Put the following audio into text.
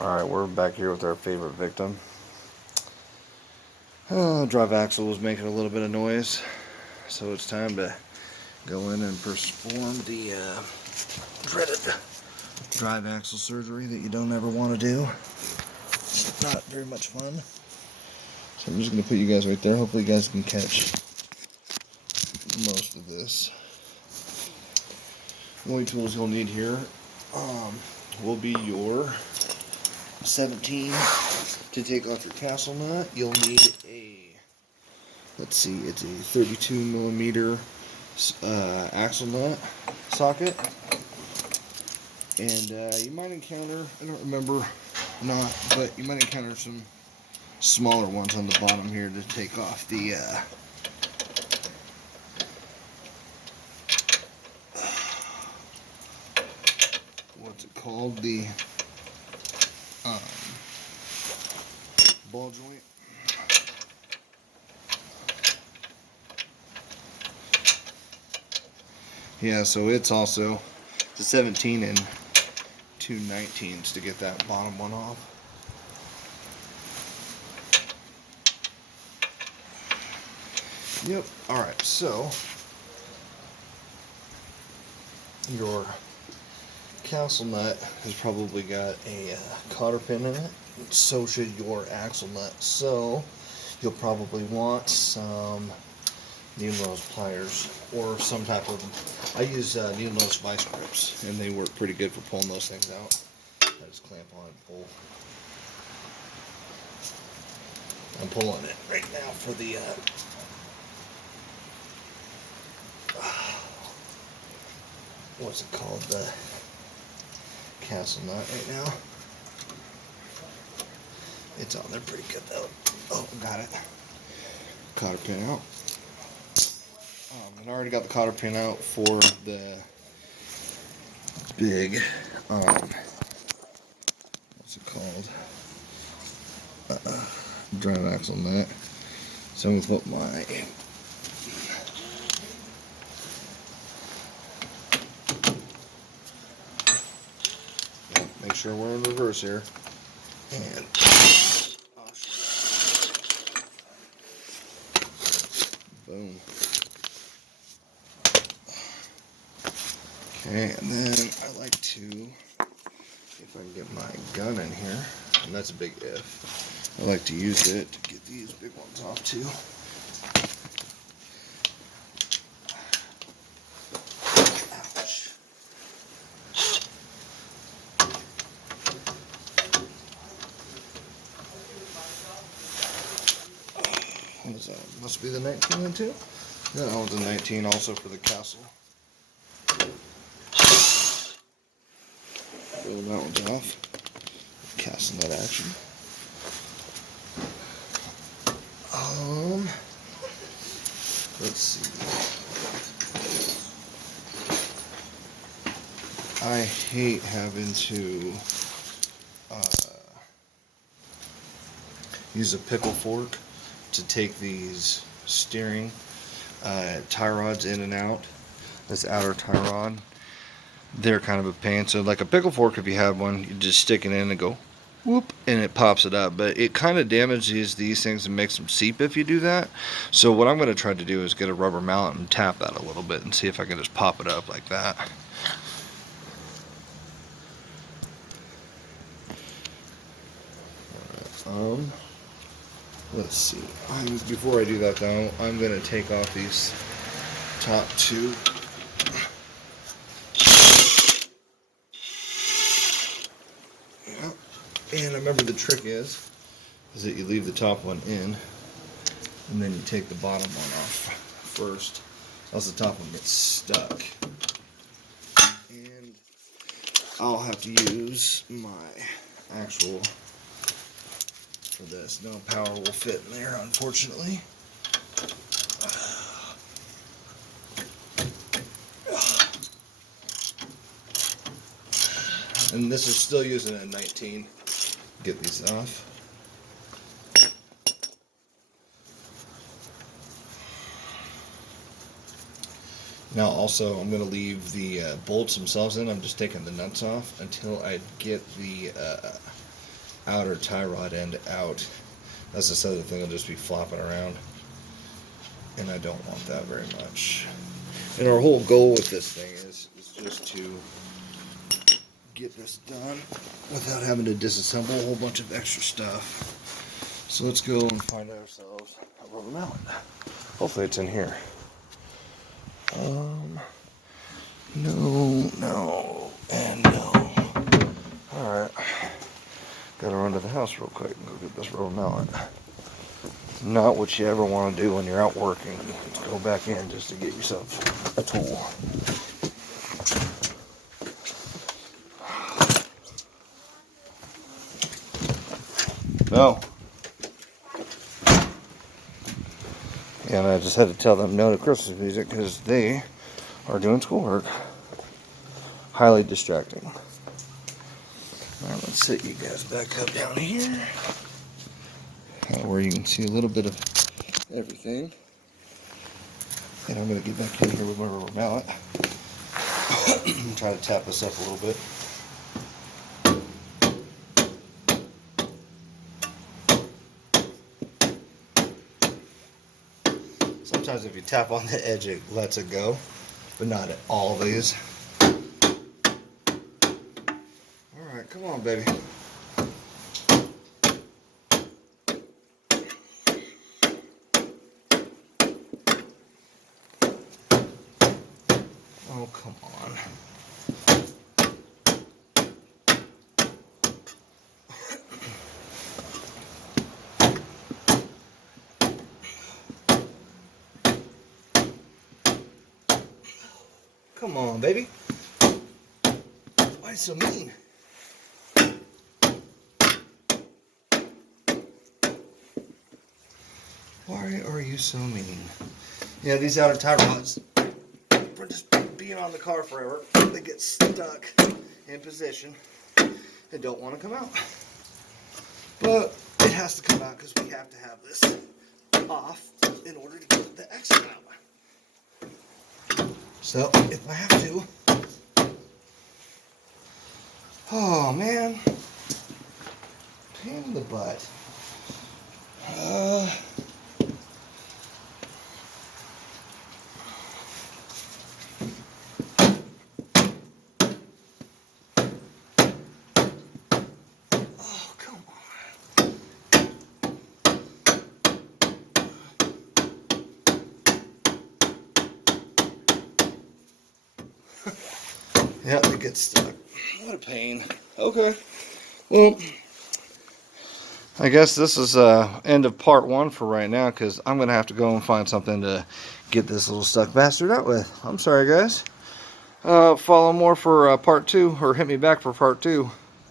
Alright, we're back here with our favorite victim. Drive axle was making a little bit of noise, so it's time to go in and perform the dreaded drive axle surgery that you don't ever want to do. It's not very much fun. So I'm just going to put you guys right there. Hopefully you guys can catch most of this. The only tools you'll need here will be your 17 to take off your castle nut. You'll need a, let's see, it's a 32 millimeter axle nut socket, and you might encounter, I don't remember not, but you might encounter some smaller ones on the bottom here to take off the what's it called, the ball joint. Yeah, so it's also the 17 and 2 19s to get that bottom one off. Yep. Alright, so your castle nut has probably got a cotter pin in it. So should your axle nut. So you'll probably want some needle nose pliers or some type of, I use needle nose vice grips, and they work pretty good for pulling those things out. I just clamp on and pull. I'm pulling it right now for the what's it called, the castle nut right now. It's on there pretty good though. Oh, got it. Cotter pin out. And I already got the cotter pin out for the big, what's it called? Drive axle nut. So I'm gonna put my make sure we're in reverse here. And boom. Okay, and then I like to, if I can get my gun in here, and that's a big if, I like to use it to get these big ones off too. Ouch. What is that? Must be the 19 then too? No, that one's a 19 also for the castle. That one's off. Casting that action. Let's see. I hate having to use a pickle fork to take these steering tie rods in and out. This outer tie rod, they're kind of a pain. So like a pickle fork, if you have one, you just stick it in and go whoop, and it pops it up. But it kind of damages these things and makes them seep if you do that. So what I'm going to try to do is get a rubber mallet and tap that a little bit and see if I can just pop it up like that. Let's see. Before I do that though, I'm going to take off these top two. And remember, the trick is that you leave the top one in, and then you take the bottom one off first, else the top one gets stuck. And I'll have to use my actual for this. No power will fit in there, unfortunately. And this is still using a 19. Get these off. Now also I'm going to leave the bolts themselves in. I'm just taking the nuts off until I get the outer tie rod end out. That's this other thing will just be flopping around, and I don't want that very much. And our whole goal with this thing is just to get this done without having to disassemble a whole bunch of extra stuff. So let's go and find ourselves a rubber mallet. Hopefully it's in here. No, and no. Alright. Gotta run to the house real quick and go get this rubber mallet. Not what you ever want to do when you're out working. Let's go back in just to get yourself a tool. No. And I just had to tell them no to Christmas music because they are doing schoolwork. Highly distracting. Alright, let's set you guys back up down here. Where you can see a little bit of everything. And I'm going to get back in here with my rubber mallet. And try to tap this up a little bit. Sometimes if you tap on the edge, it lets it go, but not at all these. Alright, come on, baby. Oh, come on. Come on, baby. Why so mean? Why are you so mean? Yeah, these outer tie rods, for just being on the car forever, they get stuck in position and don't want to come out. But it has to come out because we have to have this off in order to get the exit out. So, if I have to... Oh, man. Pain in the butt. Oh, come on. Yep, it gets stuck. What a pain. Okay. Well, I guess this is end of part 1 for right now, because I'm going to have to go and find something to get this little stuck bastard out with. I'm sorry, guys. Follow more for part 2, or hit me back for part 2.